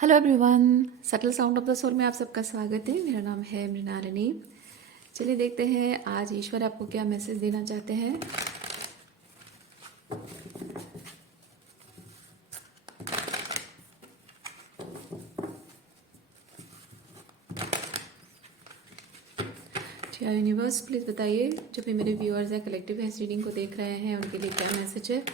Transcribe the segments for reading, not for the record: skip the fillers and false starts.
Hello everyone, subtle sound of the soul में आप सबका स्वागत है। मेरा नाम है मृणालिनी। चलिए देखते हैं आज ईश्वर आपको क्या मैसेज देना चाहते हैं। क्या यूनिवर्स प्लीज़ बताइए, जो भी मेरे व्यूअर्स हैं कलेक्टिव हेल्थ रीडिंग को देख रहे हैं उनके लिए क्या मैसेज है।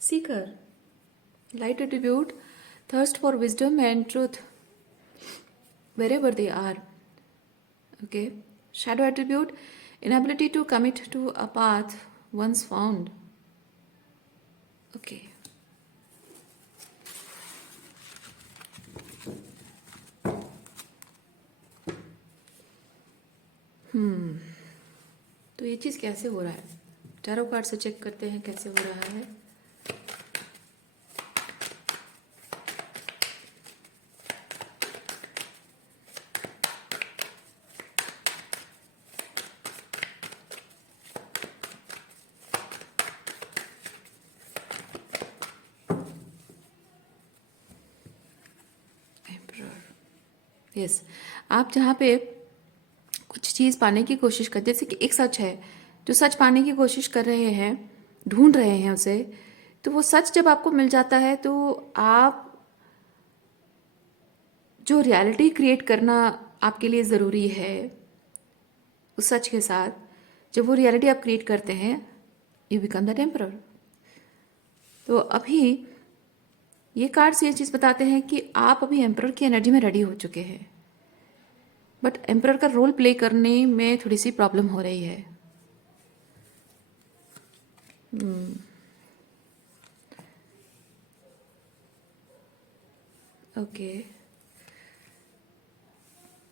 Seeker, light attribute, thirst for wisdom and truth wherever they are. Okay. Shadow attribute, inability to commit to a path once found. Okay. तो ये चीज़ कैसे हो रहा है, टैरो कार्ड से चेक करते हैं कैसे हो रहा है। यस, आप जहाँ पे कुछ चीज़ पाने की कोशिश करते, जैसे कि एक सच है, जो सच पाने की कोशिश कर रहे हैं, ढूंढ रहे हैं उसे, तो वो सच जब आपको मिल जाता है तो आप जो रियलिटी क्रिएट करना आपके लिए ज़रूरी है उस सच के साथ, जब वो रियलिटी आप क्रिएट करते हैं, यू बिकम द एम्परर। तो अभी ये कार्ड्स ये चीज़ बताते हैं कि आप अभी एम्परर की एनर्जी में रेडी हो चुके हैं, बट एम्परर का रोल प्ले करने में थोड़ी सी प्रॉब्लम हो रही है। ओके,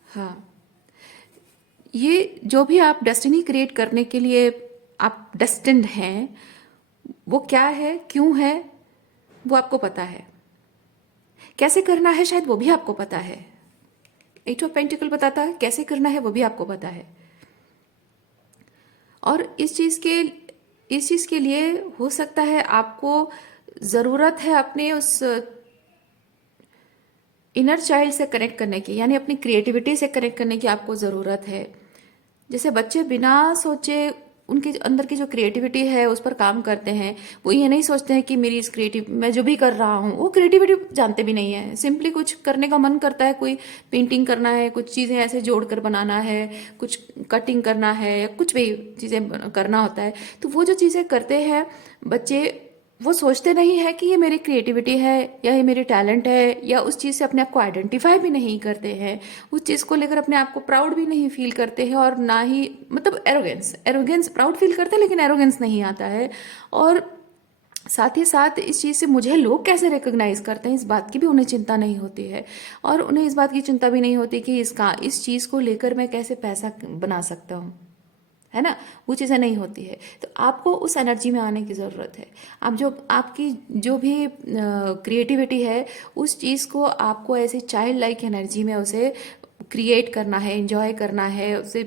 हाँ, ये जो भी आप डेस्टिनी क्रिएट करने के लिए आप डेस्टिन्ड हैं, वो क्या है, क्यों है, वो आपको पता है। कैसे करना है शायद वो भी आपको पता है। एट ऑफ पेंटिकल बताता है कैसे करना है, वो भी आपको पता है। और इस चीज़ के लिए हो सकता है आपको ज़रूरत है अपने उस इनर चाइल्ड से कनेक्ट करने की, यानी अपनी क्रिएटिविटी से कनेक्ट करने की आपको ज़रूरत है। जैसे बच्चे बिना सोचे उनके अंदर की जो क्रिएटिविटी है उस पर काम करते हैं, वो ये नहीं सोचते हैं कि मेरी इस क्रिएटिव मैं जो भी कर रहा हूँ वो क्रिएटिविटी जानते भी नहीं है। सिंपली कुछ करने का मन करता है, कोई पेंटिंग करना है, कुछ चीज़ें ऐसे जोड़कर बनाना है, कुछ कटिंग करना है, या कुछ भी चीज़ें करना होता है, तो वो जो चीज़ें करते हैं बच्चे, वो सोचते नहीं है कि ये मेरी क्रिएटिविटी है या ये मेरी टैलेंट है, या उस चीज़ से अपने आप को आइडेंटिफाई भी नहीं करते हैं, उस चीज़ को लेकर अपने आप को प्राउड भी नहीं फील करते हैं, और ना ही मतलब एरोगेंस प्राउड फील करते हैं लेकिन एरोगेंस नहीं आता है। और साथ ही साथ इस चीज़ से मुझे लोग कैसे रिकॉग्नाइज करते हैं इस बात की भी उन्हें चिंता नहीं होती है, और उन्हें इस बात की चिंता भी नहीं होती कि इस चीज़ को लेकर मैं कैसे पैसा बना सकता हूँ, है ना, वो चीज़ें नहीं होती है। तो आपको उस एनर्जी में आने की ज़रूरत है। आप जो आपकी जो भी क्रिएटिविटी है उस चीज़ को आपको ऐसे चाइल्ड लाइक एनर्जी में उसे क्रिएट करना है, एंजॉय करना है, उसे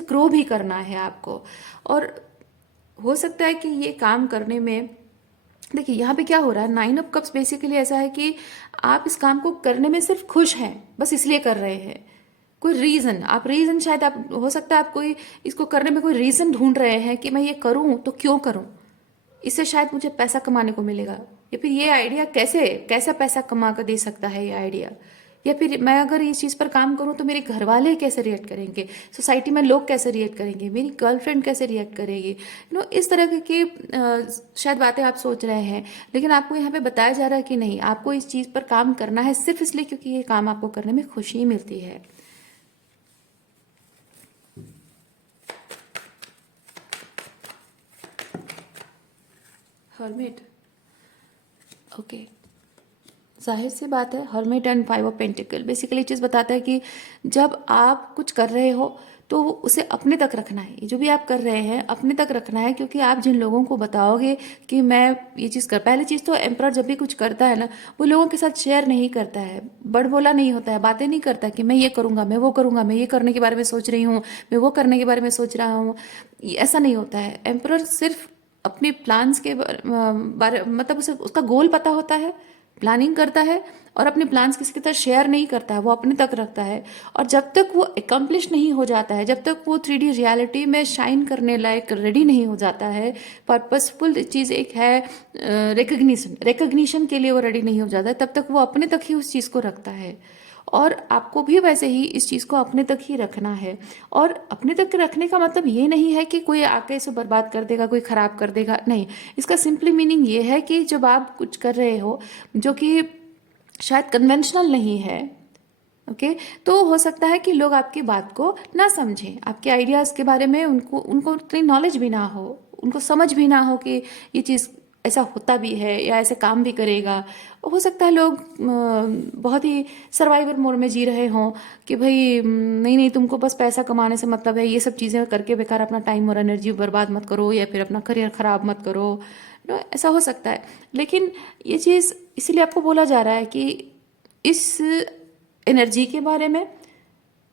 ग्रो भी करना है आपको। और हो सकता है कि ये काम करने में, देखिए यहाँ पे क्या हो रहा है, 9 ऑफ कप्स बेसिकली ऐसा है कि आप इस काम को करने में सिर्फ खुश हैं, बस इसलिए कर रहे हैं। कोई रीज़न, आप रीज़न शायद आप, हो सकता है आप कोई इसको करने में कोई रीज़न ढूंढ रहे हैं कि मैं ये करूँ तो क्यों करूँ, इससे शायद मुझे पैसा कमाने को मिलेगा, या फिर ये आइडिया कैसे कैसा पैसा कमा कर दे सकता है ये आइडिया, या फिर मैं अगर इस चीज़ पर काम करूँ तो मेरे घर वाले कैसे रिएक्ट करेंगे, सोसाइटी में लोग कैसे रिएक्ट करेंगे, मेरी गर्लफ्रेंड कैसे रिएक्ट करेगी, इस तरह की शायद बातें आप सोच रहे हैं। लेकिन आपको यहाँ पे बताया जा रहा है कि नहीं, आपको इस चीज़ पर काम करना है सिर्फ इसलिए क्योंकि ये काम आपको करने में खुशी मिलती है। हर्मिट, ओके, जाहिर सी बात है, hermit and 5 of pentacle basically चीज़ बताता है कि जब आप कुछ कर रहे हो तो उसे अपने तक रखना है। ये जो भी आप कर रहे हैं अपने तक रखना है, क्योंकि आप जिन लोगों को बताओगे कि मैं ये चीज़ कर, पहली चीज़ तो एम्परर जब भी कुछ करता है ना, वो लोगों के साथ शेयर नहीं करता है, बड़बोला नहीं होता है, बातें नहीं करता कि मैं ये करूँगा, मैं वो करूँगा, मैं ये करने के बारे में सोच रही हूँ, मैं वो करने के बारे में सोच रहा हूँ। ऐसा नहीं होता है। एम्परर सिर्फ अपने प्लान्स के बारे मतलब उसे उसका गोल पता होता है, प्लानिंग करता है, और अपने प्लान्स किसी के साथ शेयर नहीं करता है, वो अपने तक रखता है। और जब तक वो एकम्प्लिश नहीं हो जाता है, जब तक वो 3D रियलिटी में शाइन करने लायक रेडी नहीं हो जाता है, पर्पसफुल चीज़ एक है रिकग्निशन के लिए वो रेडी नहीं हो जाता है, तब तक वो अपने तक ही उस चीज़ को रखता है। और आपको भी वैसे ही इस चीज़ को अपने तक ही रखना है। और अपने तक रखने का मतलब ये नहीं है कि कोई आके इसे बर्बाद कर देगा, कोई ख़राब कर देगा, नहीं। इसका सिंपली मीनिंग ये है कि जब आप कुछ कर रहे हो जो कि शायद कन्वेंशनल नहीं है, ओके, तो हो सकता है कि लोग आपकी बात को ना समझें, आपके आइडियाज़ के बारे में उनको उनको उतनी नॉलेज भी ना हो, उनको समझ भी ना हो कि ये चीज़ ऐसा होता भी है या ऐसे काम भी करेगा। हो सकता है लोग बहुत ही सर्वाइवर मोड में जी रहे हों कि भाई नहीं नहीं, तुमको बस पैसा कमाने से मतलब है, ये सब चीज़ें करके बेकार अपना टाइम और एनर्जी बर्बाद मत करो, या फिर अपना करियर ख़राब मत करो। ऐसा हो सकता है। लेकिन ये चीज़ इसीलिए आपको बोला जा रहा है कि इस एनर्जी के बारे में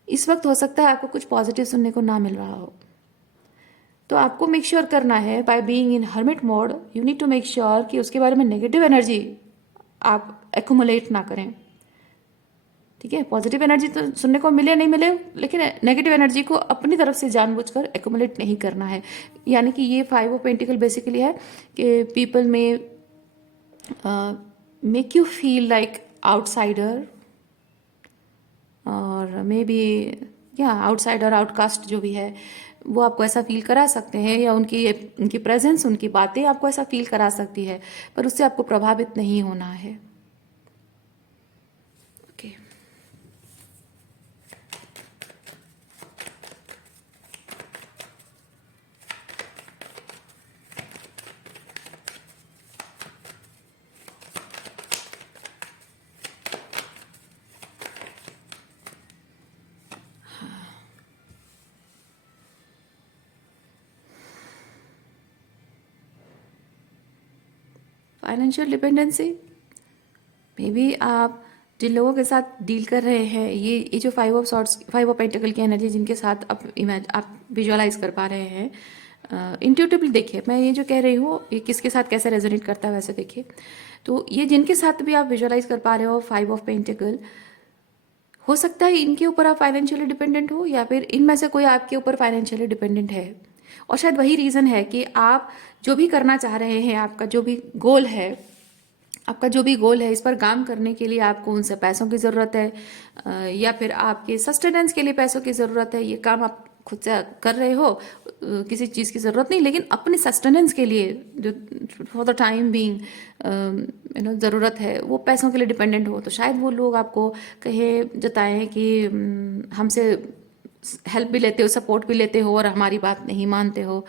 इस वक्त हो सकता है आपको कुछ पॉजिटिव सुनने को ना मिल रहा हो। तो आपको मेक श्योर करना है, by being in hermit mode you need to make sure कि उसके बारे में नेगेटिव एनर्जी आप एक्यूमुलेट ना करें। ठीक है, पॉजिटिव एनर्जी तो सुनने को मिले नहीं मिले, लेकिन नेगेटिव एनर्जी को अपनी तरफ से जानबूझकर एक्यूमुलेट नहीं करना है। यानी कि ये 5 ऑफ पेंटिकल बेसिकली है कि पीपल में make you feel like outsider, और मे बी या आउटसाइडर आउटकास्ट जो भी है वो आपको ऐसा फील करा सकते हैं, या उनकी उनकी प्रेजेंस, उनकी बातें आपको ऐसा फील करा सकती है, पर उससे आपको प्रभावित नहीं होना है। Okay, financial dependency may be आप जिन लोगों के साथ डील कर रहे हैं, ये जो 5 ऑफ सॉर्ट्स, 5 ऑफ पेंटिकल की एनर्जी जिनके साथ आप विजुअलाइज कर पा रहे हैं, इंट्यूटिवली देखिए मैं ये जो कह रही हूँ ये किसके साथ कैसे रेजोनेट करता है वैसे देखिए। तो ये जिनके साथ भी आप विजुअलाइज कर पा रहे हो 5 ऑफ पेंटिकल, हो सकता है इनके ऊपर आप फाइनेंशियली डिपेंडेंट हो, या फिर इनमें से कोई आपके ऊपर फाइनेंशियली डिपेंडेंट है। और शायद वही रीज़न है कि आप जो भी करना चाह रहे हैं, आपका जो भी गोल है, आपका जो भी गोल है, इस पर काम करने के लिए आपको उनसे पैसों की ज़रूरत है, या फिर आपके सस्टेनेंस के लिए पैसों की ज़रूरत है। ये काम आप खुद से कर रहे हो, किसी चीज़ की ज़रूरत नहीं, लेकिन अपने सस्टेनेंस के लिए जो फॉर द टाइम बीइंग ज़रूरत है, वो पैसों के लिए डिपेंडेंट हो, तो शायद वो लोग आपको कहे जताएं कि हमसे हेल्प भी लेते हो, सपोर्ट भी लेते हो, और हमारी बात नहीं मानते हो।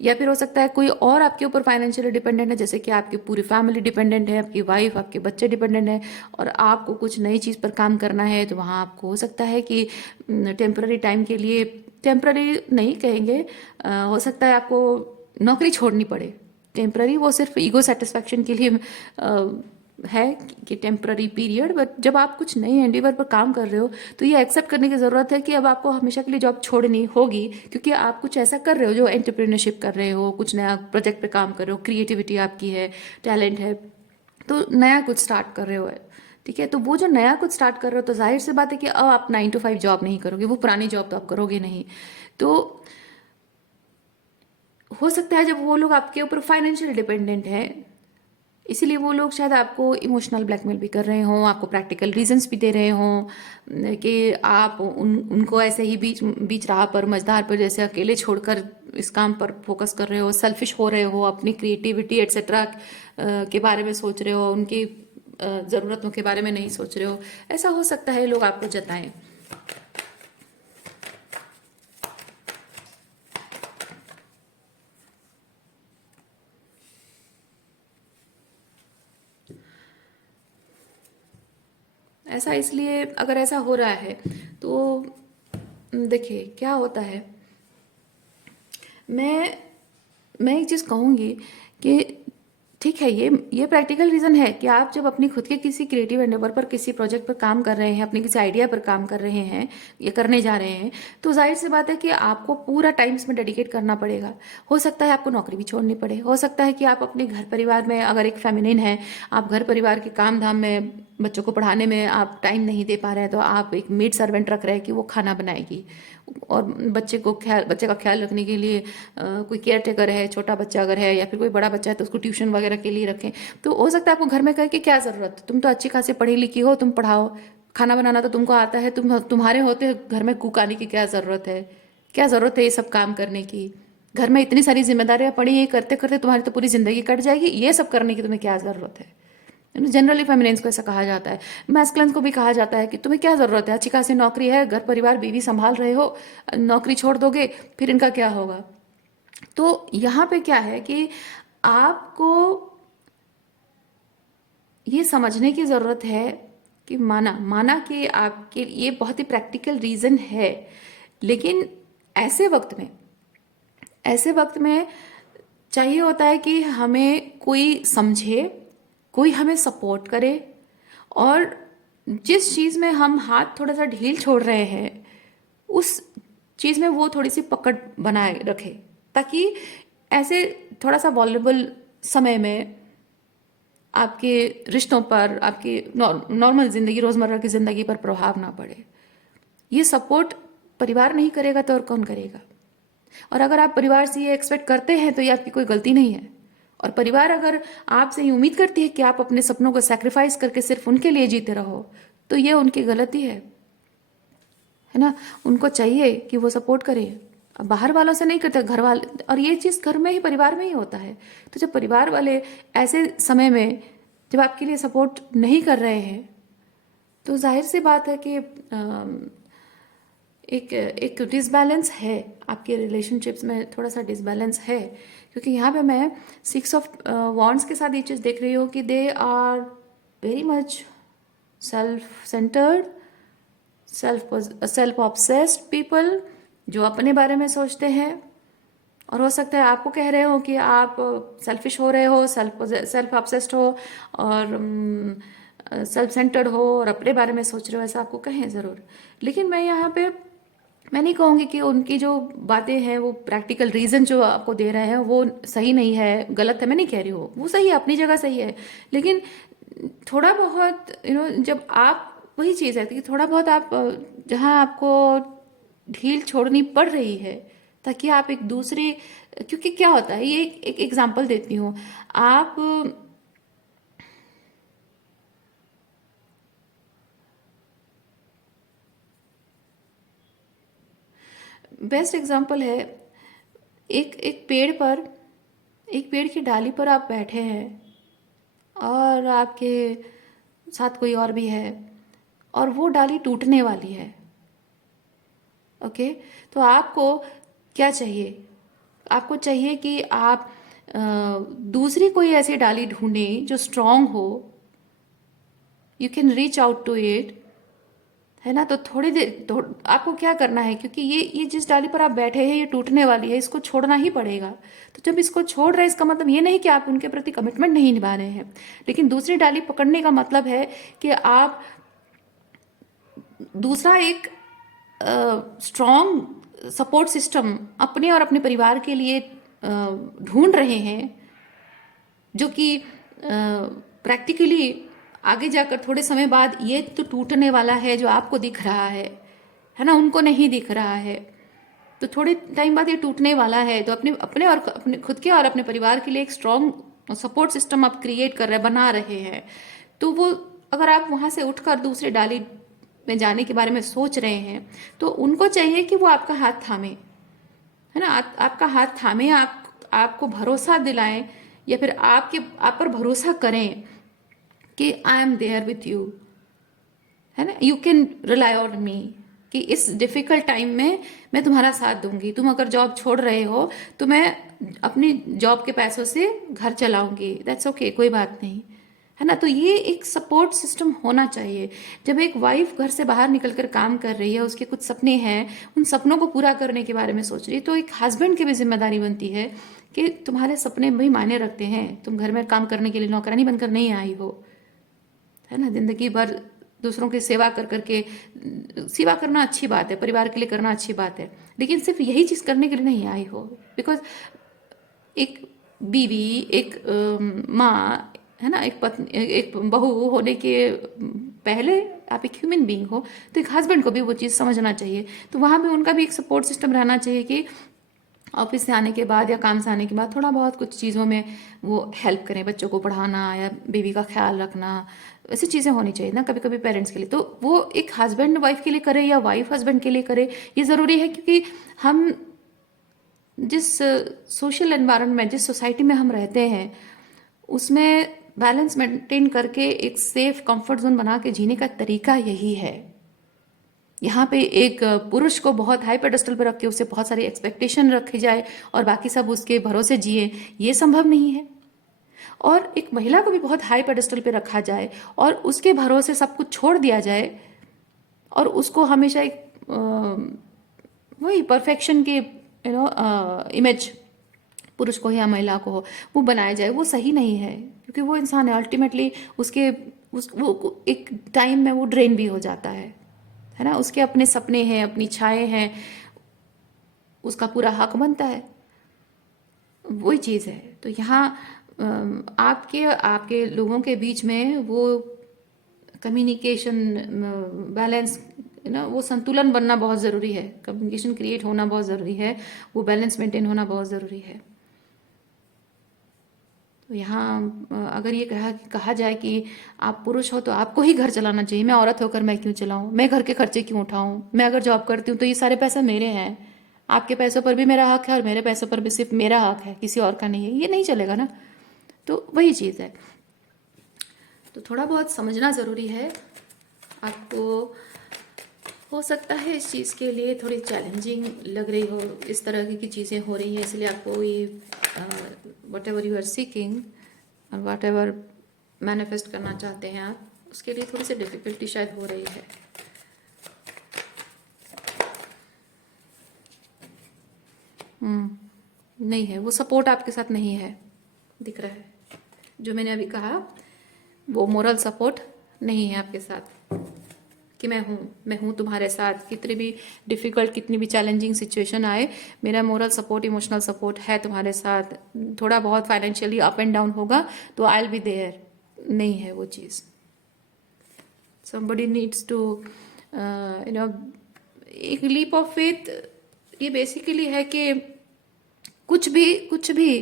या फिर हो सकता है कोई और आपके ऊपर फाइनेंशियली डिपेंडेंट है, जैसे कि आपकी पूरी फैमिली डिपेंडेंट है, आपकी वाइफ, आपके बच्चे डिपेंडेंट है, और आपको कुछ नई चीज़ पर काम करना है, तो वहाँ आपको हो सकता है कि टेम्पररी टाइम के लिए, टेम्पररी नहीं कहेंगे, हो सकता है आपको नौकरी छोड़नी पड़े। टेम्पररी वो सिर्फ ईगो सेटिस्फैक्शन के लिए है कि टेम्पररी पीरियड, बट जब आप कुछ नए एंडीवर पर काम कर रहे हो तो ये एक्सेप्ट करने की ज़रूरत है कि अब आपको हमेशा के लिए जॉब छोड़नी होगी, क्योंकि आप कुछ ऐसा कर रहे हो जो एंटरप्रेन्योरशिप कर रहे हो, कुछ नया प्रोजेक्ट पे काम कर रहे हो, क्रिएटिविटी आपकी है, टैलेंट है, तो नया कुछ स्टार्ट कर रहे हो। ठीक है, तो वो जो नया कुछ स्टार्ट कर रहे हो, तो जाहिर सी बात है कि अब आप 9 to 5 जॉब नहीं करोगे, वो पुरानी जॉब तो आप करोगे नहीं। तो हो सकता है जब वो लोग आपके ऊपर फाइनेंशियल डिपेंडेंट है, इसीलिए वो लोग शायद आपको इमोशनल ब्लैकमेल भी कर रहे हों, आपको प्रैक्टिकल रीजंस भी दे रहे हों कि आप उनको ऐसे ही बीच बीच राह पर, मझधार पर जैसे अकेले छोड़कर इस काम पर फोकस कर रहे हो, सेल्फिश हो रहे हो, अपनी क्रिएटिविटी एट्सेट्रा के बारे में सोच रहे हो, उनकी ज़रूरतों के बारे में नहीं सोच रहे हो। ऐसा हो सकता है लोग आपको जताएं। ऐसा इसलिए, अगर ऐसा हो रहा है तो देखिए क्या होता है, मैं मैं एक चीज़ कहूँगी कि ठीक है, ये प्रैक्टिकल रीज़न है कि आप जब अपनी खुद के किसी क्रिएटिव एंडेवर पर, किसी प्रोजेक्ट पर काम कर रहे हैं, अपनी किसी आइडिया पर काम कर रहे हैं या करने जा रहे हैं, तो जाहिर सी बात है कि आपको पूरा टाइम इसमें डेडिकेट करना पड़ेगा। हो सकता है आपको नौकरी भी छोड़नी पड़े, हो सकता है कि आप अपने घर परिवार में, अगर एक फेमिनिन है, आप घर परिवार के काम धाम में, बच्चों को पढ़ाने में आप टाइम नहीं दे पा रहे हैं, तो आप एक मेड सर्वेंट रख रहे हैं कि वो खाना बनाएगी, और बच्चे का ख्याल रखने के लिए कोई केयर टेकर है, छोटा बच्चा अगर है या फिर कोई बड़ा बच्चा है तो उसको ट्यूशन वगैरह के लिए रखें। तो हो सकता है आपको घर में कहे कि क्या ज़रूरत, तुम तो अच्छी खासी पढ़ी लिखी हो, तुम पढ़ाओ, खाना बनाना तो तुमको आता है, तुम्हारे होते घर में कुक आने की क्या ज़रूरत है, क्या ज़रूरत है ये सब काम करने की, घर में इतनी सारी जिम्मेदारियां पड़ी, ये करते करते तुम्हारी तो पूरी ज़िंदगी कट जाएगी, ये सब करने की तुम्हें क्या ज़रूरत है। जनरली फेमिनिन्स को ऐसा कहा जाता है। मैस्कुलिन्स को भी कहा जाता है कि तुम्हें क्या ज़रूरत है, अच्छी खासी नौकरी है, घर परिवार बीवी संभाल रहे हो, नौकरी छोड़ दोगे फिर इनका क्या होगा। तो यहाँ पे क्या है कि आपको ये समझने की ज़रूरत है कि माना माना कि आपके ये बहुत ही प्रैक्टिकल रीज़न है, लेकिन ऐसे वक्त में ऐसे वक्त में चाहिए होता है कि हमें कोई समझे, कोई हमें सपोर्ट करे, और जिस चीज़ में हम हाथ थोड़ा सा ढील छोड़ रहे हैं उस चीज़ में वो थोड़ी सी पकड़ बनाए रखे, ताकि ऐसे थोड़ा सा वॉल्युबल समय में आपके रिश्तों पर, आपकी नॉर्मल ज़िंदगी, रोज़मर्रा की ज़िंदगी पर प्रभाव ना पड़े। ये सपोर्ट परिवार नहीं करेगा तो और कौन करेगा। और अगर आप परिवार से ये एक्सपेक्ट करते हैं तो ये आपकी कोई गलती नहीं है, और परिवार अगर आपसे ये उम्मीद करती है कि आप अपने सपनों को सैक्रिफाइस करके सिर्फ उनके लिए जीते रहो, तो ये उनकी गलती है ना। उनको चाहिए कि वो सपोर्ट करें, अब बाहर वालों से नहीं करते, घर वाले, और ये चीज़ घर में ही, परिवार में ही होता है। तो जब परिवार वाले ऐसे समय में जब आपके लिए सपोर्ट नहीं कर रहे हैं, तो जाहिर सी बात है कि एक एक डिसबैलेंस है आपके रिलेशनशिप्स में, थोड़ा सा डिसबैलेंस है। क्योंकि यहाँ पे मैं 6 ऑफ वॉन्ड्स के साथ ये चीज़ देख रही हूँ कि they are very much self centred, self obsessed people, जो अपने बारे में सोचते हैं। और हो सकता है आपको कह रहे हो कि आप सेल्फिश हो रहे हो, सेल्फ ऑब्सेस्ड हो, और सेल्फ सेंटर्ड हो, और अपने बारे में सोच रहे हो, ऐसा आपको कहें ज़रूर। लेकिन मैं यहाँ पे मैं नहीं कहूँगी कि उनकी जो बातें हैं, वो प्रैक्टिकल रीज़न जो आपको दे रहे हैं वो सही नहीं है, गलत है, मैं नहीं कह रही हूँ, वो सही है, अपनी जगह सही है। लेकिन थोड़ा बहुत जब आप, वही चीज़ है कि थोड़ा बहुत आप जहाँ आपको ढील छोड़नी पड़ रही है, ताकि आप एक दूसरे, क्योंकि क्या होता है, ये एक एग्जांपल देती हूँ। आप बेस्ट एग्जांपल है, एक एक पेड़ पर, एक पेड़ की डाली पर आप बैठे हैं, और आपके साथ कोई और भी है, और वो डाली टूटने वाली है। ओके, तो आपको क्या चाहिए, आपको चाहिए कि आप दूसरी कोई ऐसी डाली ढूंढें जो स्ट्रांग हो, you can reach out to it, है ना। तो थोड़ी देर आपको क्या करना है, क्योंकि ये जिस डाली पर आप बैठे हैं ये टूटने वाली है, इसको छोड़ना ही पड़ेगा। तो जब इसको छोड़ रहे हैं, इसका मतलब ये नहीं कि आप उनके प्रति कमिटमेंट नहीं निभा रहे हैं, लेकिन दूसरी डाली पकड़ने का मतलब है कि आप दूसरा एक स्ट्रॉन्ग सपोर्ट सिस्टम अपने और अपने परिवार के लिए ढूंढ रहे हैं, जो कि प्रैक्टिकली आगे जाकर थोड़े समय बाद ये तो टूटने वाला है, जो आपको दिख रहा है ना, उनको नहीं दिख रहा है। तो थोड़े टाइम बाद ये टूटने वाला है, तो अपने अपने और अपने खुद के और अपने परिवार के लिए एक स्ट्रॉन्ग सपोर्ट सिस्टम आप क्रिएट कर रहे हैं, बना रहे हैं। तो वो, अगर आप वहाँ से उठकर दूसरे डाली में जाने के बारे में सोच रहे हैं, तो उनको चाहिए कि वो आपका हाथ थामे, है ना, आपका हाथ थामे, आपको भरोसा दिलाएं, या फिर आप पर भरोसा करें कि I am there with you, है ना, you can rely on me, कि इस डिफिकल्ट टाइम में मैं तुम्हारा साथ दूंगी। तुम अगर जॉब छोड़ रहे हो तो मैं अपनी जॉब के पैसों से घर चलाऊंगी, दैट्स ओके, कोई बात नहीं, है ना। तो ये एक सपोर्ट सिस्टम होना चाहिए। जब एक वाइफ घर से बाहर निकलकर काम कर रही है, उसके कुछ सपने हैं, उन सपनों को पूरा करने के बारे में सोच रही है, तो एक हस्बैंड की भी जिम्मेदारी बनती है कि तुम्हारे सपने भी मायने रखते हैं, तुम घर में काम करने के लिए नौकरानी बनकर नहीं आई हो, है ना। जिंदगी भर दूसरों की सेवा कर करके, सेवा करना अच्छी बात है, परिवार के लिए करना अच्छी बात है, लेकिन सिर्फ यही चीज़ करने के लिए नहीं आई हो। बिकॉज एक बीवी, एक माँ, है ना, एक पत्नी, एक बहू होने के पहले आप एक ह्यूमन बीइंग हो, तो एक हस्बैंड को भी वो चीज़ समझना चाहिए। तो वहाँ पे उनका भी एक सपोर्ट सिस्टम रहना चाहिए कि ऑफिस से आने के बाद या काम से आने के बाद थोड़ा बहुत कुछ चीज़ों में वो हेल्प करें, बच्चों को पढ़ाना या बेबी का ख्याल रखना, ऐसी चीज़ें होनी चाहिए ना कभी कभी पेरेंट्स के लिए। तो वो एक हस्बैंड वाइफ के लिए करे या वाइफ हस्बैंड के लिए करे, ये ज़रूरी है, क्योंकि हम जिस सोशल एनवायरनमेंट, जिस सोसाइटी में हम रहते हैं, उसमें बैलेंस मेंटेन करके एक सेफ कंफर्ट जोन बना के जीने का तरीका यही है। यहाँ पे एक पुरुष को बहुत हाई पेडेस्टल पर रख के उससे बहुत सारी एक्सपेक्टेशन रखी जाए और बाकी सब उसके भरोसे जिए, ये संभव नहीं है। और एक महिला को भी बहुत हाई पेडेस्टल पे रखा जाए और उसके भरोसे सब कुछ छोड़ दिया जाए और उसको हमेशा एक वही परफेक्शन की इमेज, पुरुष को या महिला को हो, वो बनाया जाए, वो सही नहीं है। क्योंकि वो इंसान है, अल्टीमेटली उसके वो एक टाइम में वो ड्रेन भी हो जाता है ना। उसके अपने सपने हैं, अपनी इच्छाएं हैं, उसका पूरा हक बनता है, वही चीज़ है। तो यहाँ आपके आपके लोगों के बीच में वो कम्युनिकेशन बैलेंस, ना, वो संतुलन बनना बहुत ज़रूरी है, कम्युनिकेशन क्रिएट होना बहुत ज़रूरी है, वो बैलेंस मेंटेन होना बहुत ज़रूरी है। तो यहाँ अगर ये कहा जाए कि आप पुरुष हो तो आपको ही घर चलाना चाहिए, मैं औरत होकर मैं क्यों चलाऊं, मैं घर के खर्चे क्यों उठाऊं, मैं अगर जॉब करती हूँ तो ये सारे पैसे मेरे हैं, आपके पैसों पर भी मेरा हक है और मेरे पैसों पर भी सिर्फ मेरा हक है, किसी और का नहीं है, ये नहीं चलेगा ना। तो वही चीज़ है। तो थोड़ा बहुत समझना ज़रूरी है आपको। हो सकता है इस चीज़ के लिए थोड़ी चैलेंजिंग लग रही हो, इस तरह की चीज़ें हो रही हैं, इसलिए आपको ये whatever you are seeking और वट एवर मैनिफेस्ट करना चाहते हैं आप, उसके लिए थोड़ी सी डिफ़िकल्टी शायद हो रही है। नहीं है, वो सपोर्ट आपके साथ नहीं है, दिख रहा है। जो मैंने अभी कहा, वो मोरल सपोर्ट नहीं है आपके साथ कि मैं हूँ तुम्हारे साथ, कितनी भी डिफ़िकल्ट, कितनी भी चैलेंजिंग सिचुएशन आए, मेरा मोरल सपोर्ट, इमोशनल सपोर्ट है तुम्हारे साथ। थोड़ा बहुत फाइनेंशियली अप एंड डाउन होगा तो आई विल बी देयर, नहीं है वो चीज़। समबडी नीड्स टू एक लीप ऑफ फेथ। ये बेसिकली है कि कुछ भी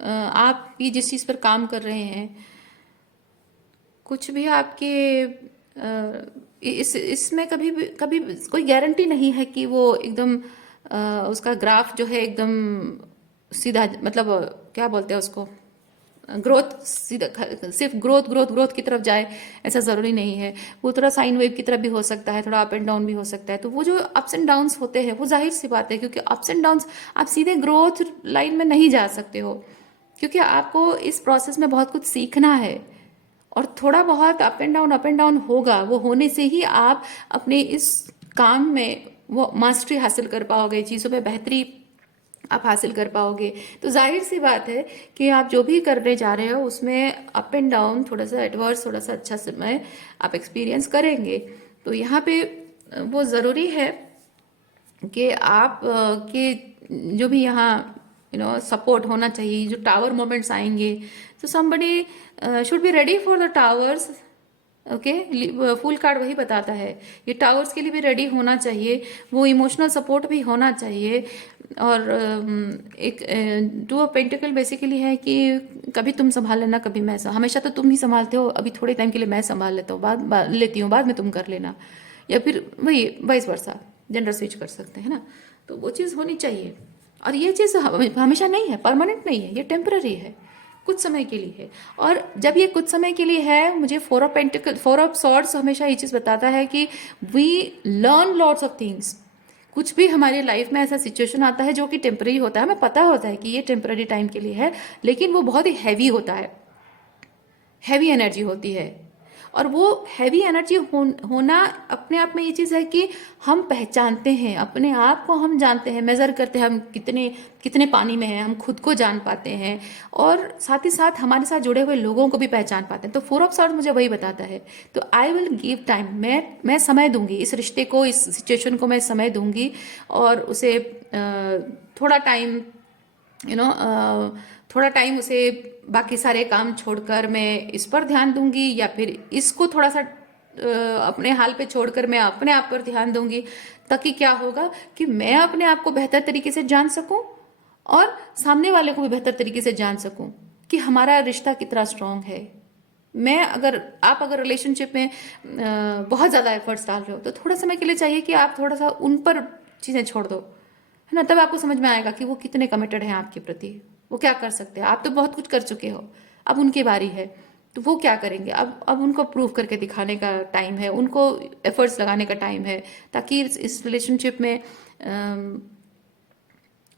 आप ये जिस चीज़ पर काम कर रहे हैं, कुछ भी आपके इसमें कभी कोई गारंटी नहीं है कि वो एकदम उसका ग्राफ जो है एकदम सीधा, मतलब क्या बोलते हैं उसको, ग्रोथ, सीधा सिर्फ ग्रोथ ग्रोथ ग्रोथ की तरफ जाए, ऐसा ज़रूरी नहीं है। वो थोड़ा साइन वेव की तरफ भी हो सकता है, थोड़ा अप एंड डाउन भी हो सकता है। तो वो जो अप्स एंड डाउन्स होते हैं वो जाहिर सी बात है, क्योंकि अप्स एंड डाउन्स आप सीधे ग्रोथ लाइन में नहीं जा सकते हो, क्योंकि आपको इस प्रोसेस में बहुत कुछ सीखना है और थोड़ा बहुत अप एंड डाउन होगा। वो होने से ही आप अपने इस काम में वो मास्टरी हासिल कर पाओगे, चीज़ों में बेहतरी आप हासिल कर पाओगे। तो जाहिर सी बात है कि आप जो भी करने जा रहे हो उसमें अप एंड डाउन, थोड़ा सा एडवर्स, थोड़ा सा अच्छा समय आप एक्सपीरियंस करेंगे। तो यहाँ पे वो ज़रूरी है कि आप के जो भी यहाँ सपोर्ट होना चाहिए, जो टावर मोमेंट्स आएंगे, तो somebody should be ready for the towers. Okay, full card वही बताता है, ये टावर्स के लिए भी रेडी होना चाहिए, वो इमोशनल सपोर्ट भी होना चाहिए। और एक टू ऑफ पेंटिकल बेसिकली है कि कभी तुम संभाल लेना, कभी मैं, हमेशा तो तुम ही संभालते हो, अभी थोड़े टाइम के लिए मैं संभाल लेता हूँ, लेती हूँ, बाद में तुम कर लेना, या फिर वही वाइस वर्सा, जेंडर स्विच कर सकते हैं ना। तो वो चीज़ होनी चाहिए। और ये चीज़ हमेशा नहीं है, परमानेंट नहीं है, ये टेम्पररी है, कुछ समय के लिए है। और जब ये कुछ समय के लिए है, मुझे फोर ऑफ सॉर्ड्स हमेशा ये चीज़ बताता है कि we learn lots of things. कुछ भी हमारी लाइफ में ऐसा सिचुएशन आता है जो कि टेम्पररी होता है, हमें पता होता है कि ये टेम्पररी टाइम के लिए है, लेकिन वो बहुत ही हैवी होता है। हैवी एनर्जी होती है। और वो हैवी एनर्जी होना अपने आप में ये चीज़ है कि हम पहचानते हैं अपने आप को, हम जानते हैं, मेज़र करते हैं हम कितने कितने पानी में हैं, हम खुद को जान पाते हैं और साथ ही साथ हमारे साथ जुड़े हुए लोगों को भी पहचान पाते हैं। तो फोर ऑफ सॉर्ड्स मुझे वही बताता है। तो आई विल गिव टाइम, मैं समय दूंगी इस रिश्ते को, इस सिचुएशन को मैं समय दूंगी और उसे थोड़ा टाइम, यू नो थोड़ा टाइम उसे बाकी सारे काम छोड़कर मैं इस पर ध्यान दूंगी, या फिर इसको थोड़ा सा अपने हाल पे छोड़कर मैं अपने आप पर ध्यान दूंगी। ताकि क्या होगा कि मैं अपने आप को बेहतर तरीके से जान सकूं और सामने वाले को भी बेहतर तरीके से जान सकूं कि हमारा रिश्ता कितना स्ट्रांग है। मैं अगर आप अगर रिलेशनशिप में बहुत ज़्यादा एफर्ट्स डाल रहे हो तो थोड़ा समय के लिए चाहिए कि आप थोड़ा सा उन पर चीज़ें छोड़ दो, है ना। तब आपको समझ में आएगा कि वो कितने कमिटेड हैं आपके प्रति, वो क्या कर सकते हैं। आप तो बहुत कुछ कर चुके हो, अब उनकी बारी है, तो वो क्या करेंगे। अब उनको प्रूव करके दिखाने का टाइम है, उनको एफर्ट्स लगाने का टाइम है, ताकि इस रिलेशनशिप में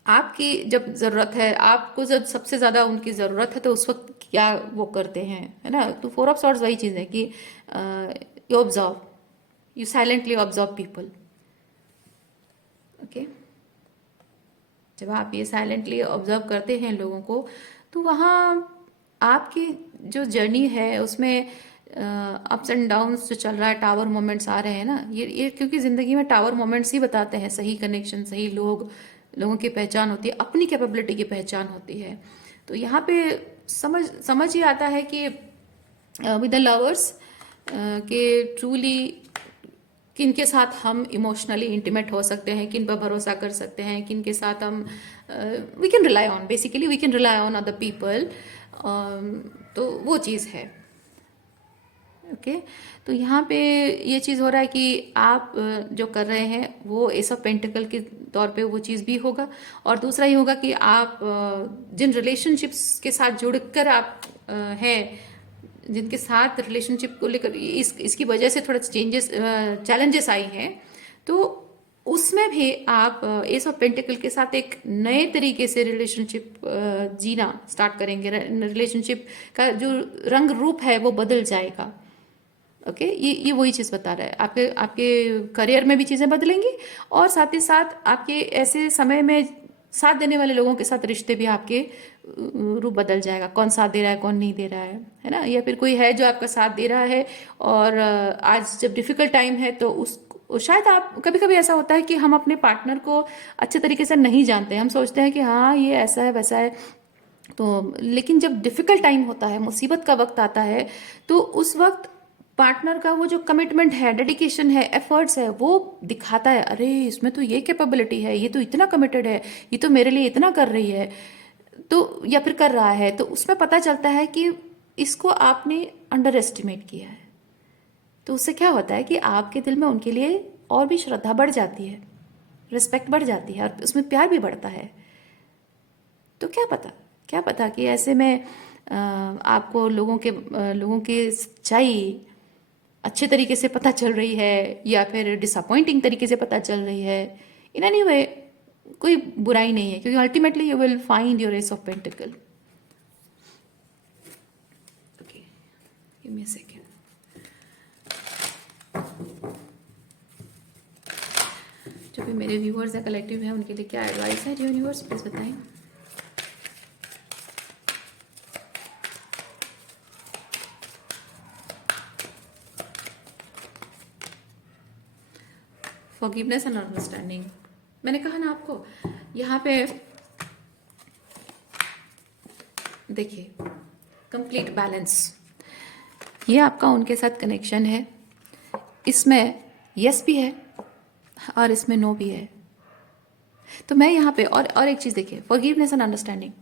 आपकी जब ज़रूरत है, आपको जब सबसे ज़्यादा उनकी ज़रूरत है, तो उस वक्त क्या वो करते हैं, है ना। तो फोर ऑफ सॉर्ड्स वही चीज़ है कि you observe, you silently observe people. Okay, जब आप ये साइलेंटली ऑब्जर्व करते हैं लोगों को, तो वहाँ आपकी जो जर्नी है उसमें अप्स एंड डाउन्स जो चल रहा है, टावर मोमेंट्स आ रहे हैं ना, ये क्योंकि ज़िंदगी में टावर मोमेंट्स ही बताते हैं सही कनेक्शन, सही लोगों की पहचान होती है, अपनी कैपेबिलिटी की पहचान होती है। तो यहाँ पे समझ ही आता है कि विद द लवर्स के ट्रूली किन के साथ हम इमोशनली इंटीमेट हो सकते हैं, किन पर भरोसा कर सकते हैं, किन के साथ हम we can rely on, basically we can rely on other people. तो वो चीज़ है। ओके, तो यहाँ पे ये चीज़ हो रहा है कि आप जो कर रहे हैं वो एस ऑफ पेंटिकल के तौर पे वो चीज़ भी होगा। और दूसरा ये होगा कि आप जिन रिलेशनशिप्स के साथ जुड़कर आप हैं, जिनके साथ रिलेशनशिप को लेकर इसकी वजह से थोड़ा चैलेंजेस आई हैं, तो उसमें भी आप एस ऑफ पेंटिकल के साथ एक नए तरीके से रिलेशनशिप जीना स्टार्ट करेंगे। रिलेशनशिप का जो रंग रूप है वो बदल जाएगा। ओके, ये वही चीज़ बता रहा है। आपके आपके करियर में भी चीज़ें बदलेंगी और साथ ही साथ आपके ऐसे समय में साथ देने वाले लोगों के साथ रिश्ते भी आपके रूप बदल जाएगा। कौन साथ दे रहा है, कौन नहीं दे रहा है ना। या फिर कोई है जो आपका साथ दे रहा है और आज जब डिफिकल्ट टाइम है तो उस शायद आप कभी कभी ऐसा होता है कि हम अपने पार्टनर को अच्छे तरीके से नहीं जानते। हम सोचते हैं कि हाँ ये ऐसा है वैसा है, तो लेकिन जब डिफिकल्ट टाइम होता है, मुसीबत का वक्त आता है, तो उस वक्त पार्टनर का वो जो कमिटमेंट है, डेडिकेशन है, एफर्ट्स है, वो दिखाता है। अरे इसमें तो ये कैपेबिलिटी है, ये तो इतना कमिटेड है, ये तो मेरे लिए इतना कर रही है, तो या फिर कर रहा है। तो उसमें पता चलता है कि इसको आपने अंडर एस्टिमेट किया है। तो उससे क्या होता है कि आपके दिल में उनके लिए और भी श्रद्धा बढ़ जाती है, रिस्पेक्ट बढ़ जाती है और उसमें प्यार भी बढ़ता है। तो क्या पता कि ऐसे में आपको लोगों की सच्चाई अच्छे तरीके से पता चल रही है या फिर डिसअपॉइंटिंग तरीके से पता चल रही है। इन एनी वे कोई बुराई नहीं है, क्योंकि ultimately you will find your S of pentacle. Okay, give me a second. जो भी मेरे व्यूअर्स हैं, कलेक्टिव हैं, उनके लिए क्या एडवाइस है यूनिवर्स, प्लीज बताएं। फॉरगिवनेस एंड अंडरस्टैंडिंग, मैंने कहा ना आपको यहाँ पे देखिए, कंप्लीट बैलेंस, ये आपका उनके साथ कनेक्शन है। इसमें यस भी है और इसमें नो भी है। तो मैं यहाँ पे और एक चीज़ देखिए, फॉरगिवनेस एंड अंडरस्टैंडिंग,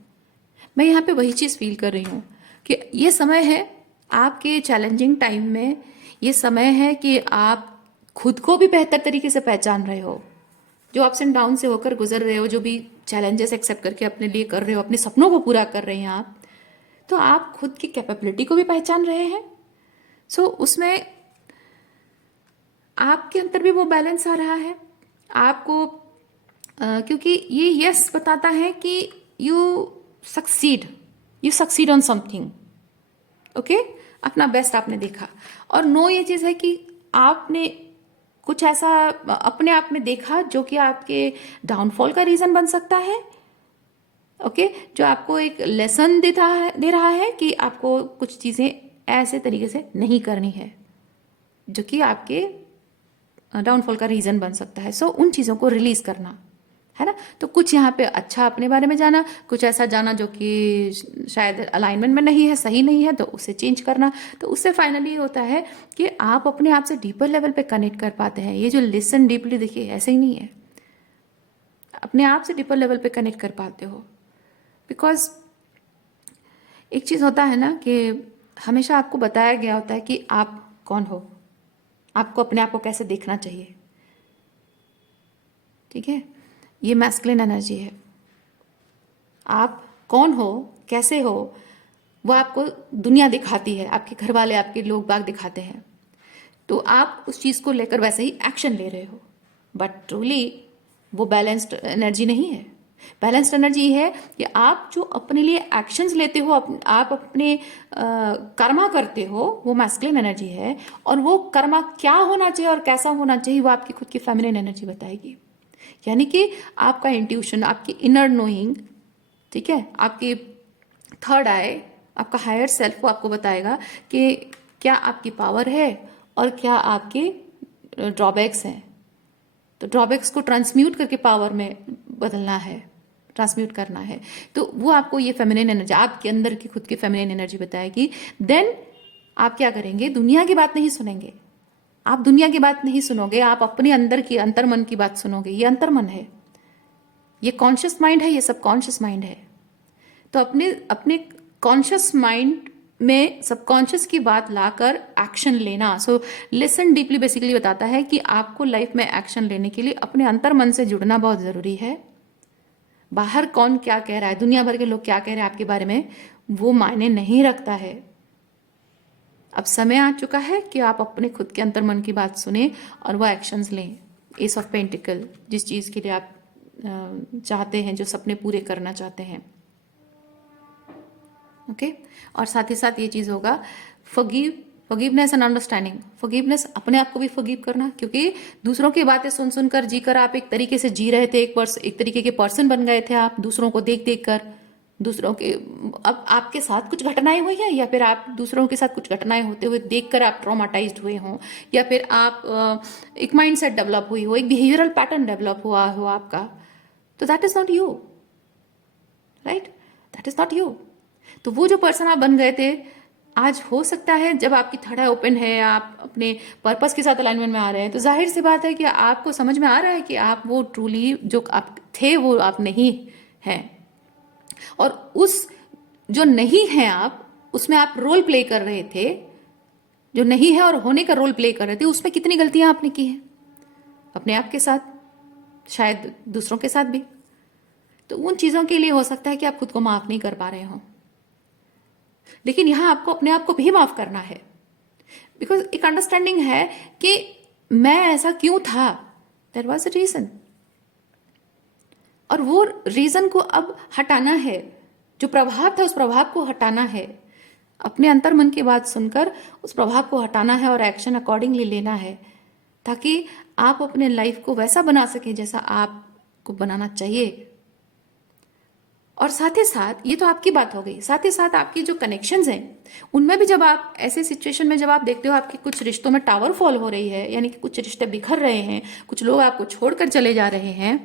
मैं यहाँ पे वही चीज़ फील कर रही हूँ कि ये समय है आपके चैलेंजिंग टाइम में, ये समय है कि आप खुद को भी बेहतर तरीके से पहचान रहे हो। जो अप्स एंड डाउन से होकर गुजर रहे हो, जो भी चैलेंजेस एक्सेप्ट करके अपने लिए कर रहे हो, अपने सपनों को पूरा कर रहे हैं आप, तो आप खुद की कैपेबिलिटी को भी पहचान रहे हैं। सो उसमें आपके अंदर भी वो बैलेंस आ रहा है आपको, क्योंकि ये यस बताता है कि you succeed on something. Okay, अपना बेस्ट आपने देखा। और नो ये चीज़ है कि आपने कुछ ऐसा अपने आप में देखा जो कि आपके डाउनफॉल का रीज़न बन सकता है। ओके, जो आपको एक लेसन दे रहा है कि आपको कुछ चीज़ें ऐसे तरीके से नहीं करनी है जो कि आपके डाउनफॉल का रीज़न बन सकता है। सो उन चीज़ों को रिलीज़ करना है ना। तो कुछ यहाँ पे अच्छा अपने बारे में जाना, कुछ ऐसा जाना जो कि शायद अलाइनमेंट में नहीं है, सही नहीं है, तो उसे चेंज करना। तो उससे फाइनली होता है कि आप अपने आप से डीपर लेवल पे कनेक्ट कर पाते हैं। ये जो लिसन डीपली, देखिए ऐसे ही नहीं है, अपने आप से डीपर लेवल पे कनेक्ट कर पाते हो। बिकॉज एक चीज़ होता है ना कि हमेशा आपको बताया गया होता है कि आप कौन हो, आपको अपने आप को कैसे देखना चाहिए। ठीक है, ये मैस्कुलिन एनर्जी है। आप कौन हो, कैसे हो, वो आपको दुनिया दिखाती है, आपके घर वाले, आपके लोग बाग दिखाते हैं। तो आप उस चीज़ को लेकर वैसे ही एक्शन ले रहे हो, बट ट्रूली वो बैलेंस्ड एनर्जी नहीं है। बैलेंस्ड एनर्जी है कि आप जो अपने लिए एक्शंस लेते हो, आप अपने कर्मा करते हो, वो मैस्कुलिन एनर्जी है। और वो कर्मा क्या होना चाहिए और कैसा होना चाहिए, वो आपकी खुद की फेमिनिन एनर्जी बताएगी। यानी कि आपका इंट्यूशन, आपकी इनर नोइंग, ठीक है, आपकी थर्ड आई, आपका हायर सेल्फ, वो आपको बताएगा कि क्या आपकी पावर है और क्या आपके ड्रॉबैक्स हैं। तो ड्रॉबैक्स को ट्रांसम्यूट करके पावर में बदलना है, ट्रांसम्यूट करना है। तो वो आपको ये फेमिनिन एनर्जी, आपके अंदर की खुद की फेमिनिन एनर्जी बताएगी। देन आप क्या करेंगे, दुनिया की बात नहीं सुनेंगे। आप दुनिया की बात नहीं सुनोगे, आप अपने अंदर की अंतर्मन की बात सुनोगे। ये अंतर्मन है, ये कॉन्शियस माइंड है, ये सब कॉन्शियस माइंड है। तो अपने अपने कॉन्शियस माइंड में सबकॉन्शियस की बात लाकर एक्शन लेना। सो लिसन डीपली बेसिकली बताता है कि आपको लाइफ में एक्शन लेने के लिए अपने अंतर मन से जुड़ना बहुत ज़रूरी है। बाहर कौन क्या कह रहा है, दुनिया भर के लोग क्या कह रहे हैं आपके बारे में, वो मायने नहीं रखता है। अब समय आ चुका है कि आप अपने खुद के अंतर मन की बात सुने और वो एक्शंस लें। एस ऑफ पेंटिकल, जिस चीज़ के लिए आप चाहते हैं, जो सपने पूरे करना चाहते हैं। ओके, और साथ ही साथ ये चीज़ होगा फॉरगिवनेस एंड अंडरस्टैंडिंग। फॉरगिवनेस, अपने आप को भी फॉरगिव करना, क्योंकि दूसरों की बातें सुन सुनकर जीकर आप एक तरीके से जी रहे थे, एक तरीके के पर्सन बन गए थे आप, दूसरों को देख देख कर। दूसरों के, अब आपके साथ कुछ घटनाएं हुई हैं, या फिर आप दूसरों के साथ कुछ घटनाएं होते हुए देखकर आप ट्रॉमाटाइज्ड हुए हों, या फिर आप एक माइंडसेट डेवलप हुई हो, एक बिहेवियरल पैटर्न डेवलप हुआ हो आपका। तो that is not you, right, that is not you. तो वो जो पर्सन आप बन गए थे, आज हो सकता है जब आपकी थर्ड आई ओपन है, आप अपने पर्पस के साथ अलाइनमेंट में आ रहे हैं, तो जाहिर सी बात है कि आपको समझ में आ रहा है कि आप वो ट्रूली जो आप थे वो आप नहीं हैं। और उस जो नहीं है आप, उसमें आप रोल प्ले कर रहे थे, जो नहीं है और होने का रोल प्ले कर रहे थे, उसमें कितनी गलतियां आपने की हैं अपने आप के साथ, शायद दूसरों के साथ भी। तो उन चीज़ों के लिए हो सकता है कि आप खुद को माफ नहीं कर पा रहे हो, लेकिन यहां आपको अपने आप को भी माफ करना है। बिकॉज एक अंडरस्टैंडिंग है कि मैं ऐसा क्यों था, देयर वॉज अ रीजन, और वो रीजन को अब हटाना है। जो प्रभाव था उस प्रभाव को हटाना है, अपने अंतर मन की बात सुनकर उस प्रभाव को हटाना है और एक्शन अकॉर्डिंगली लेना है, ताकि आप अपने लाइफ को वैसा बना सकें जैसा आपको बनाना चाहिए। और साथ ही साथ, ये तो आपकी बात हो गई, साथ ही साथ आपकी जो कनेक्शंस हैं उनमें भी, जब आप ऐसे सिचुएशन में जब आप देखते हो आपके कुछ रिश्तों में टावर फॉल हो रही है, यानी कि कुछ रिश्ते बिखर रहे हैं, कुछ लोग आपको छोड़कर चले जा रहे हैं,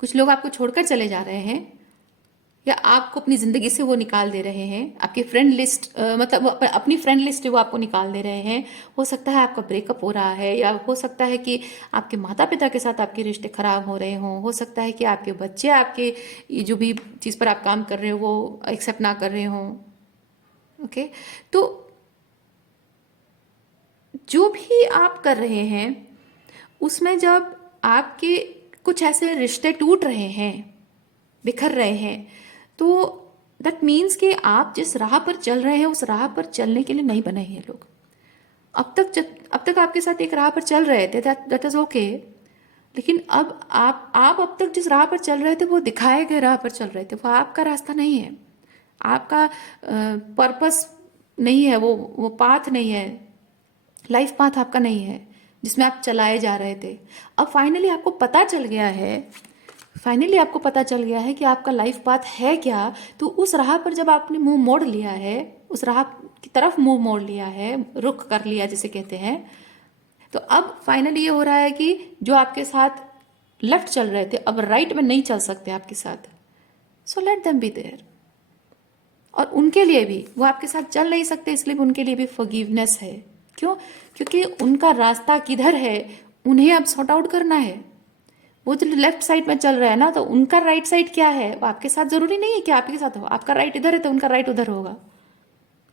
कुछ लोग आपको छोड़कर चले जा रहे हैं, या आपको अपनी जिंदगी से वो निकाल दे रहे हैं, आपकी फ्रेंड लिस्ट मतलब अपनी फ्रेंड लिस्ट वो आपको निकाल दे रहे हैं। हो सकता है आपका ब्रेकअप हो रहा है, या हो सकता है कि आपके माता पिता के साथ आपके रिश्ते खराब हो रहे हों, हो सकता है कि आपके बच्चे आपके ये जो भी चीज़ पर आप काम कर रहे हो वो एक्सेप्ट ना कर रहे हों। ओके, तो जो भी आप कर रहे हैं उसमें जब आपके कुछ ऐसे रिश्ते टूट रहे हैं, बिखर रहे हैं, तो दैट मीन्स कि आप जिस राह पर चल रहे हैं उस राह पर चलने के लिए नहीं बने हैं लोग। अब तक आपके साथ एक राह पर चल रहे थे, दैट इज ओके, लेकिन अब आप अब तक जिस राह पर चल रहे थे वो दिखाए गए राह पर चल रहे थे, वो आपका रास्ता नहीं है। आपका पर्पस नहीं है, वो पाथ नहीं है, लाइफ पाथ आपका नहीं है जिसमें आप चलाए जा रहे थे। अब फाइनली आपको पता चल गया है, फाइनली आपको पता चल गया है कि आपका लाइफ पाथ है क्या। तो उस राह पर जब आपने मुंह मोड़ लिया है, उस राह की तरफ मुंह मोड़ लिया है, रुख कर लिया जिसे कहते हैं, तो अब फाइनली ये हो रहा है कि जो आपके साथ लेफ्ट चल रहे थे अब राइट में नहीं चल सकते आपके साथ। So let them be there. और उनके लिए भी, वो आपके साथ चल नहीं सकते इसलिए भी उनके लिए भी फॉरगिवनेस है। क्यों? क्योंकि उनका रास्ता किधर है उन्हें अब सॉर्ट आउट करना है। वो जो लेफ्ट साइड में चल रहा है ना, तो उनका राइट साइड क्या है वो आपके साथ जरूरी नहीं है कि आपके साथ हो। आपका राइट इधर है तो उनका राइट उधर होगा,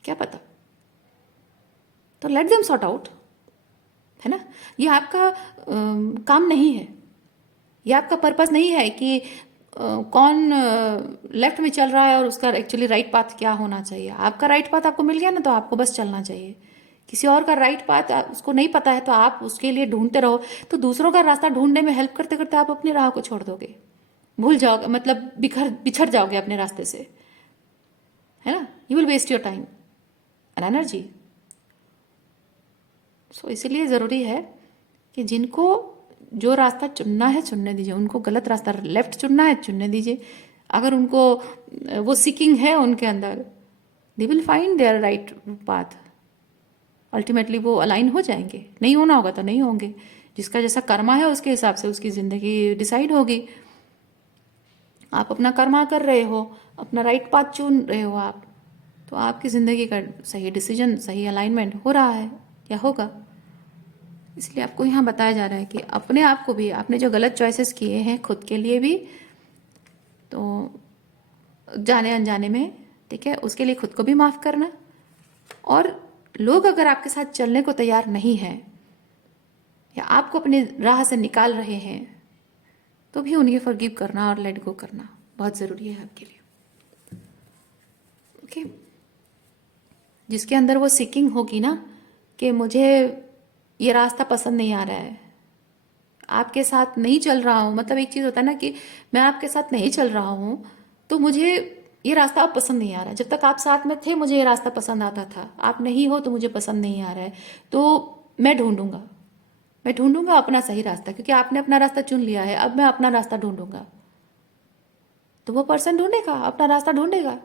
क्या पता। तो लेट देम सॉर्ट आउट, है ना। ये आपका काम नहीं है, ये आपका पर्पस नहीं है कि कौन लेफ्ट में चल रहा है और उसका एक्चुअली राइट पाथ क्या होना चाहिए। आपका राइट पाथ आपको मिल गया ना, तो आपको बस चलना चाहिए। किसी और का राइट पाथ उसको नहीं पता है तो आप उसके लिए ढूंढते रहो, तो दूसरों का रास्ता ढूंढने में हेल्प करते करते आप अपनी राह को छोड़ दोगे, भूल जाओगे, मतलब बिछड़ जाओगे अपने रास्ते से, है ना। You will waste your time and energy. So इसीलिए ज़रूरी है कि जिनको जो रास्ता चुनना है चुनने दीजिए, उनको गलत रास्ता लेफ्ट चुनना है चुनने दीजिए। अगर उनको वो सीकिंग है उनके अंदर, they will find their right path. Ultimately वो अलाइन हो जाएंगे। नहीं होना होगा तो नहीं होंगे, जिसका जैसा कर्मा है उसके हिसाब से उसकी ज़िंदगी डिसाइड होगी। आप अपना कर्मा कर रहे हो, अपना राइट पाथ चुन रहे हो आप, तो आपकी ज़िंदगी का सही डिसीजन, सही अलाइनमेंट हो रहा है या होगा। इसलिए आपको यहाँ बताया जा रहा है कि अपने आप को भी, आपने जो गलत चॉइसेस किए हैं खुद के लिए भी, तो जाने अनजाने में, ठीक है, उसके लिए खुद को भी माफ़ करना। और लोग अगर आपके साथ चलने को तैयार नहीं हैं या आपको अपनी राह से निकाल रहे हैं, तो भी उन्हें फॉरगिव करना और लेट गो करना बहुत ज़रूरी है आपके लिए। ओके। जिसके अंदर वो सीकिंग होगी ना कि मुझे ये रास्ता पसंद नहीं आ रहा है, आपके साथ नहीं चल रहा हूँ, मतलब एक चीज़ होता है ना कि मैं आपके साथ नहीं चल रहा हूँ तो मुझे ये रास्ता अब पसंद नहीं आ रहा है। जब तक आप साथ में थे मुझे ये रास्ता पसंद आता था, आप नहीं हो तो मुझे पसंद नहीं आ रहा है। तो मैं ढूंढूंगा अपना सही रास्ता, क्योंकि आपने अपना रास्ता चुन लिया है। अब मैं अपना रास्ता ढूंढूंगा, तो वो पर्सन ढूंढेगा, अपना रास्ता ढूंढेगा।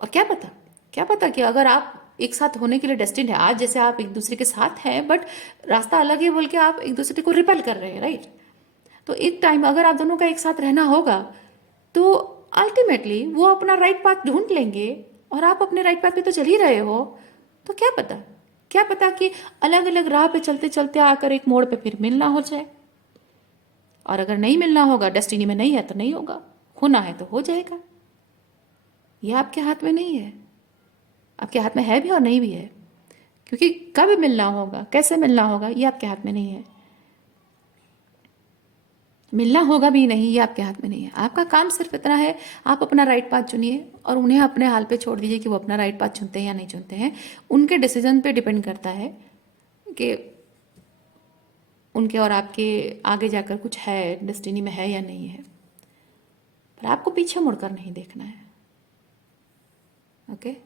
और क्या पता कि अगर आप एक साथ होने के लिए डेस्टिन्ड है, आज जैसे आप एक दूसरे के साथ हैं बट रास्ता अलग है बोल के आप एक दूसरे को रिपेल कर रहे हैं, राइट। तो एक टाइम अगर आप दोनों का एक साथ रहना होगा तो अल्टीमेटली वो अपना राइट पाथ ढूंढ लेंगे और आप अपने राइट पाथ पे तो चल ही रहे हो। तो क्या पता कि अलग अलग राह पे चलते चलते आकर एक मोड़ पे फिर मिलना हो जाए। और अगर नहीं मिलना होगा, डेस्टिनी में नहीं है तो नहीं होगा, होना है तो हो जाएगा। यह आपके हाथ में नहीं है, आपके हाथ में है भी और नहीं भी है, क्योंकि कब मिलना होगा, कैसे मिलना होगा, ये आपके हाथ में नहीं है। मिलना होगा भी नहीं, ये आपके हाथ में नहीं है। आपका काम सिर्फ इतना है, आप अपना राइट पाथ चुनिए और उन्हें अपने हाल पे छोड़ दीजिए कि वो अपना राइट पाथ चुनते हैं या नहीं चुनते हैं। उनके डिसीजन पे डिपेंड करता है कि उनके और आपके आगे जाकर कुछ है, डेस्टिनी में है या नहीं है। पर आपको पीछे मुड़कर नहीं देखना है। ओके।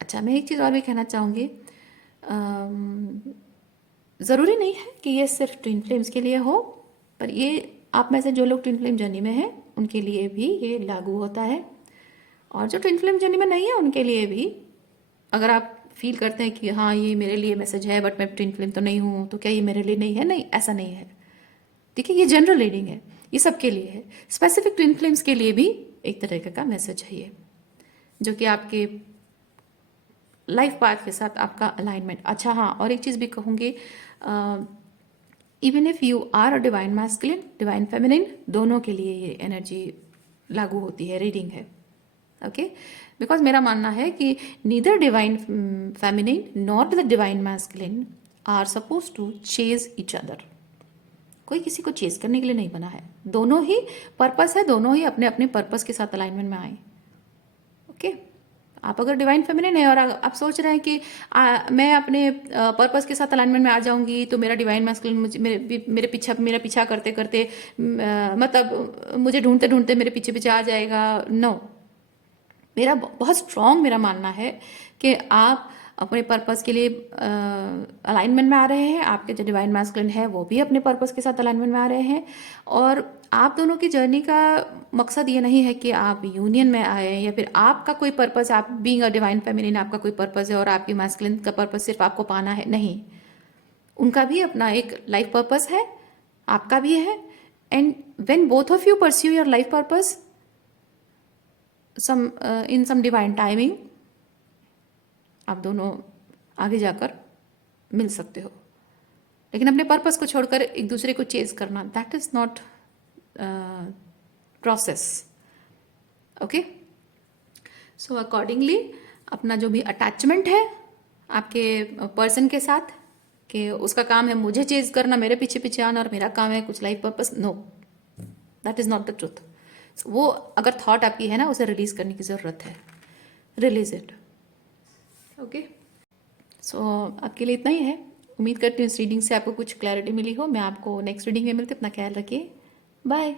अच्छा, मैं एक चीज़ और भी कहना चाहूँगी, ज़रूरी नहीं है कि ये सिर्फ ट्विन फ्लेम्स के लिए हो, पर ये आप में से जो लोग ट्विन फ्लेम जर्नी में हैं उनके लिए भी ये लागू होता है। और जो ट्विन फ्लेम जर्नी में नहीं है उनके लिए भी, अगर आप फील करते हैं कि हाँ ये मेरे लिए मैसेज है बट मैं ट्विन फ्लेम तो नहीं हूँ, तो क्या ये मेरे लिए नहीं है? नहीं, ऐसा नहीं है। देखिए, ये जनरल रीडिंग है, ये सबके लिए है। स्पेसिफिक ट्विन फ्लेम्स के लिए भी एक तरीके का मैसेज है ये, जो कि आपके लाइफ पाथ के साथ आपका अलाइनमेंट। अच्छा हाँ, और एक चीज़ भी कहूँगी, even if you are a divine masculine, divine feminine, दोनों के लिए ये एनर्जी लागू होती है, रीडिंग है। ओके। बिकॉज मेरा मानना है कि neither divine feminine not the divine masculine are suppose to chase each other. कोई किसी को चेज करने के लिए नहीं बना है, दोनों ही पर्पस है, दोनों ही अपने अपने पर्पस के साथ अलाइनमेंट में आए। ओके। आप अगर डिवाइन फेमिनिन है और आप सोच रहे हैं कि मैं अपने पर्पस के साथ अलाइनमेंट में आ जाऊंगी तो मेरा डिवाइन मैस्कुलिन मेरा पीछा करते करते मतलब मुझे ढूंढते ढूंढते मेरे पीछे पीछे आ जाएगा। नो, बहुत स्ट्रॉन्ग मेरा मानना है कि आप अपने पर्पस के लिए अलाइनमेंट में आ रहे हैं, आपके जो डिवाइन मैस्कुलिन है वो भी अपने पर्पस के साथ अलाइनमेंट में आ रहे हैं, और आप दोनों की जर्नी का मकसद ये नहीं है कि आप यूनियन में आए या फिर आपका कोई पर्पस, आप बीइंग अ डिवाइन फेमिनिन आपका कोई पर्पस है और आपकी मैस्कुलिन का पर्पस सिर्फ आपको पाना है, नहीं। उनका भी अपना एक लाइफ पर्पस है, आपका भी है। And when both of you pursue your life purpose some in some divine timing, आप दोनों आगे जाकर मिल सकते हो। लेकिन अपने पर्पस को छोड़कर एक दूसरे को चेज करना, that is not process. Okay, so accordingly अपना जो भी अटैचमेंट है आपके पर्सन के साथ, कि उसका काम है मुझे चेज करना, मेरे पीछे पीछे आना, और मेरा काम है कुछ life purpose, no, that is not the truth. वो अगर थॉट आपकी है ना, उसे रिलीज करने की जरूरत है, रिलीज इट। ओके, सो आपके लिए इतना ही है। उम्मीद करती हूँ इस रीडिंग से आपको कुछ क्लैरिटी मिली हो। मैं आपको नेक्स्ट रीडिंग में मिलती हूँ। अपना ख्याल रखिए, बाय।